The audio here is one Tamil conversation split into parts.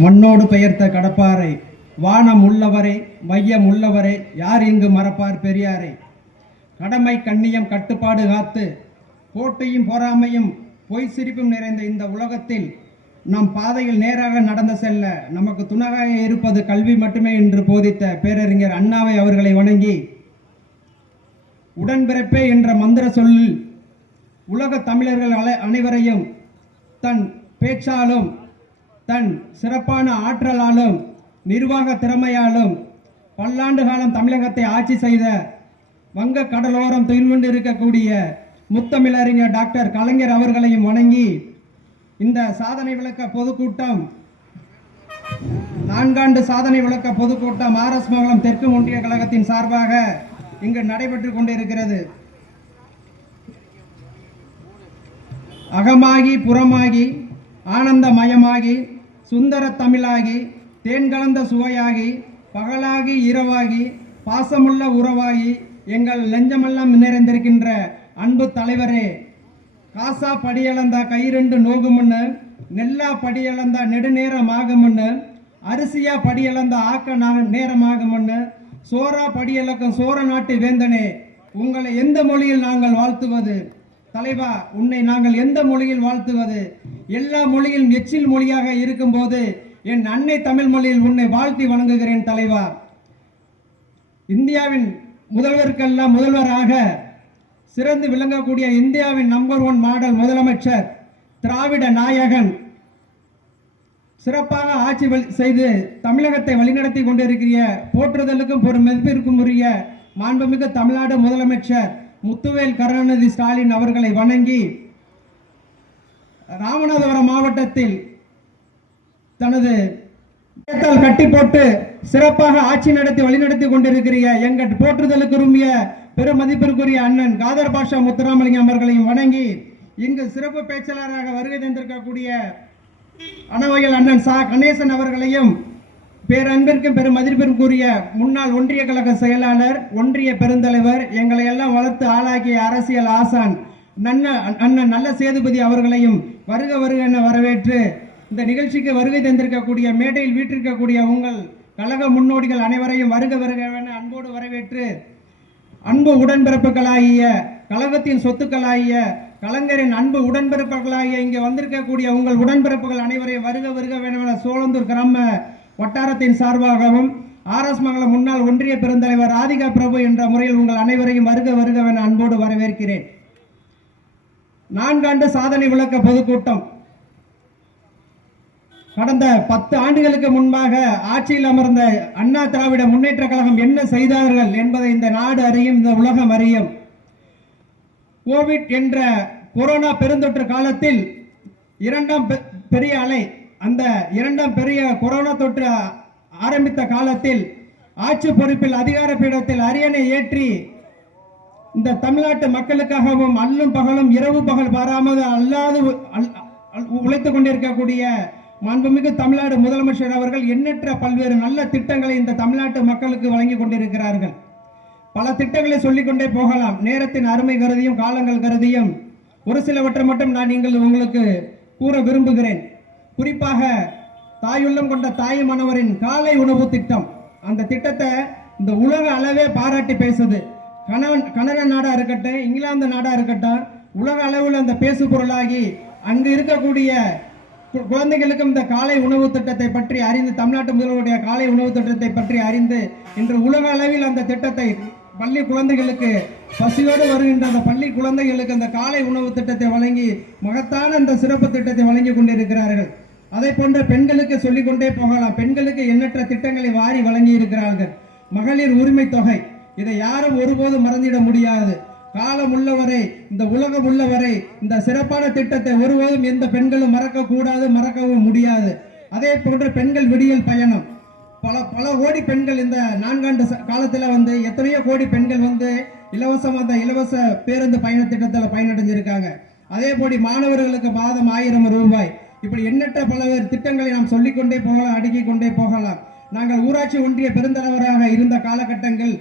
மண்ணோடு பெயர்த்த கடப்பாரை வானம் உள்ளவரை மையம் உள்ளவரை யார் இங்கு மறப்பார் பெரியாரை? கடமை கண்ணியம் கட்டுப்பாடு காத்து போட்டியும் பொறாமையும் பொய் சிரிப்பும் நிறைந்த இந்த உலகத்தில் நம் பாதையில் நேராக நடந்து செல்ல நமக்கு துணையாக இருப்பது கல்வி மட்டுமே என்று போதித்த பேரறிஞர் அண்ணாவை அவர்களை வணங்கி உடன்பிறப்பே என்ற மந்திர சொல்லில் உலக தமிழர்கள் அலை- அனைவரையும் தன் பேச்சாலும் தன் சிறப்பான ஆற்றலாலும் நிர்வாக திறமையாலும் பல்லாண்டு காலம் தமிழகத்தை ஆட்சி செய்த வங்க கடலோரம் துயின்கொண்டு இருக்கக்கூடிய முத்தமிழறிஞர் டாக்டர் கலைஞர் அவர்களையும் வணங்கி இந்த சாதனை விளக்க பொதுக்கூட்டம் நான்காண்டு சாதனை விளக்க பொதுக்கூட்டம் ஆர் எஸ் மங்கலம் தெற்கு ஒன்றிய கழகத்தின் சார்பாக இங்கு நடைபெற்று கொண்டிருக்கிறது. அகமாகி புறமாகி ஆனந்தமயமாகி சுந்தர தமிழாகி தேன் கலந்த சுவையாகி பகலாகி இரவாகி பாசமுள்ள உறவாகி எங்கள் நெஞ்சமெல்லாம் நிறைந்திருக்கின்ற அன்பு தலைவரே. காசா படியளந்தா கைரெண்டு நோகுமுன்னு நெல்லா படியளந்தா நெடுநேரம் ஆகுமுன்னு அரிசியா படியளந்தா ஆக்க நா- நேரம் ஆகுமுன்னு சோரா படியலக்கம் சோர நாட்டு வேந்தனே உங்களை எந்த மொழியில் நாங்கள் வாழ்த்துவது? தலைவா உன்னை நாங்கள் எந்த மொழியில் வாழ்த்துவது? எல்லா மொழியிலும் எச்சில் மொழியாக இருக்கும்போது என் அன்னை தமிழ் மொழியில் உன்னை வாழ்த்தி வணங்குகிறேன் தலைவா. இந்தியாவின் முதல்வருக்கெல்லாம் முதல்வராக சிறந்து விளங்கக்கூடிய இந்தியாவின் நம்பர் ஒன் மாடல் முதலமைச்சர் திராவிட நாயகன் சிறப்பாக ஆட்சி வழி- செய்து தமிழகத்தை வழிநடத்தி கொண்டிருக்கிற போற்றுதலுக்கும் ஒரு மதிப்பிற்கும் உரிய மாண்புமிகு தமிழ்நாடு முதலமைச்சர் முத்துவேல் கருணாநிதி ஸ்டாலின் அவர்களை வணங்கி ராமநாதபுரம் மாவட்டத்தில் தனது கரத்தால் கட்டி போட்டு சிறப்பாக ஆட்சி நடத்தி வழிநடத்தி கொண்டிருக்கிற எங்கள் போற்றுதலுக்கு உரிய பெருமதிப்பிற்குரிய அண்ணன் காதர் பாஷா முத்துராமலிங்கம் அவர்களையும் வணங்கி இங்கு சிறப்பு பேச்சாளராக வருகை தந்திருக்கக்கூடிய அனவையில் அண்ணன் சா கணேசன் அவர்களையும் பேரன்பிற்கும் பெரும் மதிப்பிற்குரிய முன்னாள் ஒன்றிய கழக செயலாளர் ஒன்றிய பெருந்தலைவர் எங்களை எல்லாம் வளர்த்து ஆளாக்கிய அரசியல் ஆசான் நன்ன அண்ணன் நல்ல சேதுபதி அவர்களையும் வருக வருக என வரவேற்று இந்த நிகழ்ச்சிக்கு வருகை தந்திருக்கக்கூடிய மேடையில் வீட்டிருக்கக்கூடிய உங்கள் கழக முன்னோடிகள் அனைவரையும் வருக வருக என அன்போடு வரவேற்று அன்பு உடன்பிறப்புகளாகிய கழகத்தின் சொத்துக்களாகிய கலைஞரின் அன்பு உடன்பிறப்புகளாகிய இங்கே வந்திருக்கக்கூடிய உங்கள் உடன்பிறப்புகள் அனைவரையும் வருக வருக வேணுமென சோழந்தூர் கிராம வட்டாரத்தின் சார்பாகவும் ஆர்எஸ் மங்கலம் முன்னாள் ஒன்றிய பெருந்தலைவர் ராதிகா பிரபு என்ற முறையில் உங்கள் அனைவரையும் வருக வருகவென அன்போடு வரவேற்கிறேன். நான்காண்டு சாதனை விளக்க பொதுக்கூட்டம். கடந்த பத்து ஆண்டுகளுக்கு முன்பாக ஆட்சியில் அமர்ந்த அண்ணா திராவிட முன்னேற்ற கழகம் என்ன செய்தார்கள் என்பதை இந்த நாடு அறியும் இந்த உலகம் அறியும். கோவிட் என்ற கொரோனா பெருந்தொற்று காலத்தில் இரண்டாம் பெ- பெரிய அலை அந்த இரண்டாம் பெரிய கொரோனா தொற்று ஆரம்பித்த காலத்தில் ஆட்சி பொறுப்பில் அதிகார பீடத்தில் அரியணை ஏற்றி இந்த தமிழ்நாட்டு மக்களுக்காகவும் அல்லும் பகலும் இரவு பகல் பாராமல் அல்லாது அல்- உழைத்துக் கொண்டிருக்கக்கூடிய மாண்புமிகு தமிழ்நாடு முதலமைச்சர் அவர்கள் எண்ணற்ற பல்வேறு நல்ல திட்டங்களை இந்த தமிழ்நாட்டு மக்களுக்கு வழங்கி கொண்டிருக்கிறார்கள். பல திட்டங்களை சொல்லிக்கொண்டே போகலாம். நேரத்தின் அருமை கருதியும் காலங்கள் கருதியும் ஒரு சிலவற்றை மட்டும் நான் நீங்கள் உங்களுக்கு கூற விரும்புகிறேன். குறிப்பாக தாயுள்ளம் கொண்ட தாய் மாணவரின் காலை உணவு திட்டம். அந்த திட்டத்தை இந்த உலக அளவே பாராட்டி பேசுது. கணவன் கனடா நாடாக இருக்கட்டும் இங்கிலாந்து நாடாக இருக்கட்டும் உலக அளவில் அந்த பேசு பொருளாகி அங்கு இருக்கக்கூடிய கு- குழந்தைகளுக்கும் இந்த காலை உணவு திட்டத்தை பற்றி அறிந்து தமிழ்நாட்டு முதல்வருடைய காலை உணவு திட்டத்தை பற்றி அறிந்து இன்று உலக அளவில் அந்த திட்டத்தை பள்ளி குழந்தைகளுக்கு பசியோடு வருகின்ற அந்த பள்ளி குழந்தைகளுக்கு அந்த காலை உணவு திட்டத்தை வழங்கி மகத்தான அந்த சிறப்பு திட்டத்தை வழங்கி கொண்டிருக்கிறார்கள். அதை போன்ற பெண்களுக்கு சொல்லிக்கொண்டே போகலாம். பெண்களுக்கு எண்ணற்ற திட்டங்களை வாரி வழங்கி இருக்கிறார்கள் மகளிர் உரிமை தொகை. இதை யாரும் ஒருபோதும் மறந்திட முடியாது. காலம் உள்ளவரை இந்த உலகம் உள்ளவரை இந்த சிறப்பான திட்டத்தை ஒருபோதும் எந்த பெண்களும் மறக்க கூடாது மறக்கவும் முடியாது. அதே போன்று பெண்கள் விடியல் பயணம். பல பல கோடி பெண்கள் இந்த நான்காண்டு ச- வந்து எத்தனையோ கோடி பெண்கள் வந்து இலவசமாக அந்த இலவச பேருந்து பயண திட்டத்தில் பயனடைஞ்சிருக்காங்க. அதே போடி மாணவர்களுக்கு மாதம் ஆயிரம் ரூபாய். இப்படி எண்ணற்ற பலவேறு திட்டங்களை நாம் சொல்லிக்கொண்டே போகலாம் அடுக்கிக் கொண்டே போகலாம். நாங்கள் ஊராட்சி ஒன்றிய பெருந்தலைவராக இருந்த காலகட்டங்கள்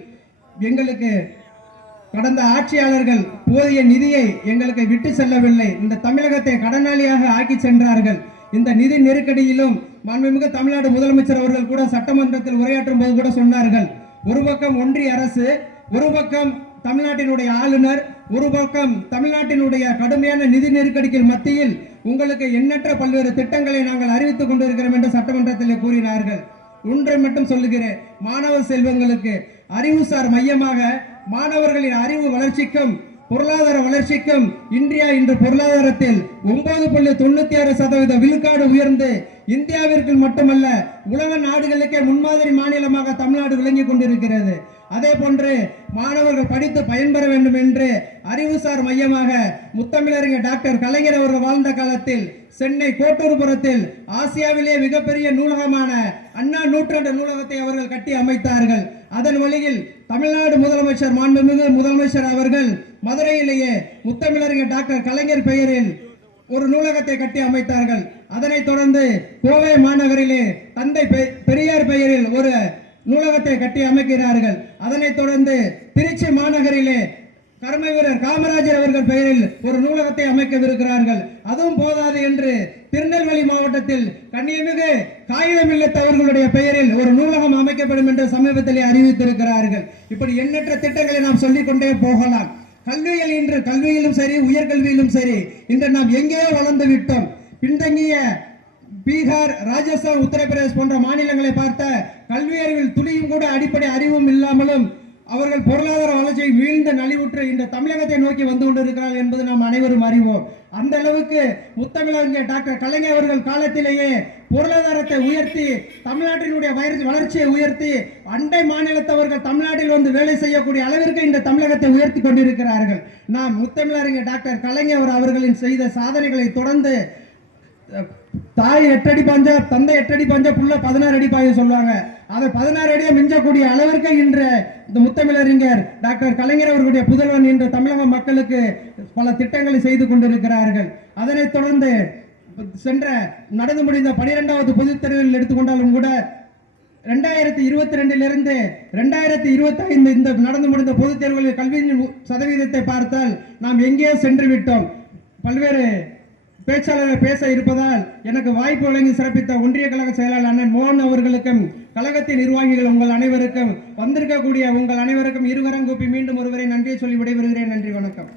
எங்களுக்கு கடந்த ஆட்சியாளர்கள் போதிய நிதியை எங்களுக்கு விட்டு செல்லவில்லை. இந்த தமிழகத்தை கடனாளியாக ஆக்கி சென்றார்கள். இந்த நிதி நெருக்கடியிலும் மாண்புமிகு தமிழ்நாடு முதலமைச்சர் அவர்கள் கூட சட்டமன்றத்தில் உரையாற்றும் போது கூட சொன்னார்கள். ஒரு பக்கம் ஒன்றிய அரசு ஒரு பக்கம் தமிழ்நாட்டினுடைய ஆளுநர் ஒரு பக்கம் தமிழ்நாட்டினுடைய கடுமையான நிதி நெருக்கடிக்கு மத்தியில் உங்களுக்கு எண்ணற்ற பல்வேறு திட்டங்களை நாங்கள் அறிவித்துக் கொண்டிருக்கிறோம் என்று சட்டமன்றத்தில் கூறினார்கள். ஒன்றை மட்டும் சொல்லுகிறேன். மாணவ செல்வங்களுக்கு அறிவுசார் மையமாக மாணவர்களின் அறிவு வளர்ச்சிக்கும் பொருளாதார வளர்ச்சிக்கும் இந்தியா இன்று பொருளாதாரத்தில் ஒன்பது புள்ளி தொண்ணூத்தி ஆறு சதவீத விழுக்காடு உயர்ந்து இந்தியாவிற்கு மட்டுமல்ல உலக நாடுகளுக்கே முன்மாதிரி மாநிலமாக தமிழ்நாடு விளங்கி கொண்டிருக்கிறது. அதே போன்று மாணவர்கள் படித்து பயன்பெற வேண்டும் என்று அறிவுசார் மையமாக முத்தமிழறிஞர் டாக்டர் கலைஞர் அவர்கள் வாழ்ந்த காலத்தில் சென்னை கோட்டூர்புரத்தில் ஆசியாவிலே மிகப்பெரிய நூலகமான அண்ணா நூற்றாண்டு நூலகத்தை அவர்கள் கட்டி அமைத்தார்கள். அதன் வழியில் தமிழ்நாடு முதலமைச்சர் மாண்புமிகு முதலமைச்சர் அவர்கள் மதுரையிலேயே முத்தமிழறிஞர் டாக்டர் கலைஞர் பெயரில் ஒரு நூலகத்தை கட்டி அமைத்தார்கள். அதனைத் தொடர்ந்து கோவை மாநகரிலே தந்தை பெ- பெரியார் பெயரில் ஒரு நூலகத்தை கட்டி அமைக்கிறார்கள். அதனைத் தொடர்ந்து திருச்சி மாநகரிலே கர்ம வீரர் காமராஜர் அவர்கள் பெயரில் ஒரு நூலகத்தை அமைக்கவிருக்கிறார்கள். அதுவும் போதாது என்று திருநெல்வேலி மாவட்டத்தில் கண்ணியமிகு காகிதம் இல்லத்தவர்களுடைய பெயரில் ஒரு நூலகம் அமைக்கப்படும் என்று சமீபத்திலே அறிவித்திருக்கிறார்கள். இப்படி எண்ணற்ற திட்டங்களை நாம் சொல்லிக்கொண்டே போகலாம். கல்வியில் இன்று கல்வியிலும் சரி உயர்கல்வியிலும் சரி இன்று நாம் எங்கேயோ வளர்ந்து விட்டோம். பின்தங்கிய பீகார் ராஜஸ்தான் உத்தரப்பிரதேஷ் போன்ற மாநிலங்களை பார்த்த கல்வி அறிவில் துளியும் கூட அடிப்படை அறிவும் இல்லாமலும் அவர்கள் பொருளாதார வளர்ச்சியை வீழ்ந்த நலிவுற்று இந்த தமிழகத்தை நோக்கி வந்து கொண்டிருக்கிறார்கள் என்பது நாம் அனைவரும் அறிவோம். அந்த அளவுக்கு முத்தமிழறிஞர் டாக்டர் கலைஞர் அவர்கள் காலத்திலேயே பொருளாதாரத்தை உயர்த்தி தமிழ்நாட்டினுடைய வளர்ச்சியை உயர்த்தி அண்டை மாநிலத்தவர்கள் தமிழ்நாட்டில் வந்து வேலை செய்யக்கூடிய அளவிற்கு இந்த தமிழகத்தை உயர்த்தி கொண்டிருக்கிறார்கள். நாம் முத்தமிழறிஞர் டாக்டர் கலைஞர் அவர்களின் செய்த சாதனைகளை தொடர்ந்து தாய் எட்டடி பஞ்ச தந்தை எட்டடி பஞ்ச புள்ள பதினாறு அடி பாய சொல்லுவாங்க. அதை பதினாறு அடியை மிஞ்சக்கூடிய அளவிற்கு இன்று இந்த முத்தமிழறிஞர் டாக்டர் கலைஞர் அவர்களுடைய புதல்வன் இன்று தமிழக மக்களுக்கு பல திட்டங்களை செய்து கொண்டிருக்கிறார்கள். அதனைத் தொடர்ந்து சென்ற நடந்து முடிந்த பனிரெண்டாவது பொதுத் தேர்தலில் எடுத்துக்கொண்டாலும் கூட ரெண்டாயிரத்தி இருபத்தி ரெண்டிலிருந்து ரெண்டாயிரத்தி இருபத்தி ஐந்து இந்த நடந்து முடிந்த பொதுத் தேர்வுகளில் கல்வியின் சதவீதத்தை பார்த்தால் நாம் எங்கேயோ சென்று விட்டோம். பல்வேறு பேச்சாளர் பேச இருப்பதால் எனக்கு வாய்ப்பு வழங்கி சிறப்பித்த ஒன்றிய கழக செயலாளர் அண்ணன் மோகன் அவர்களுக்கும் கழகத்தின் நிர்வாகிகள் உங்கள் அனைவருக்கும் வந்திருக்கக்கூடிய உங்கள் அனைவருக்கும் இருவரங்கூப்பி மீண்டும் ஒருவரை நன்றியை சொல்லி விடைபெறுகிறேன். நன்றி வணக்கம்.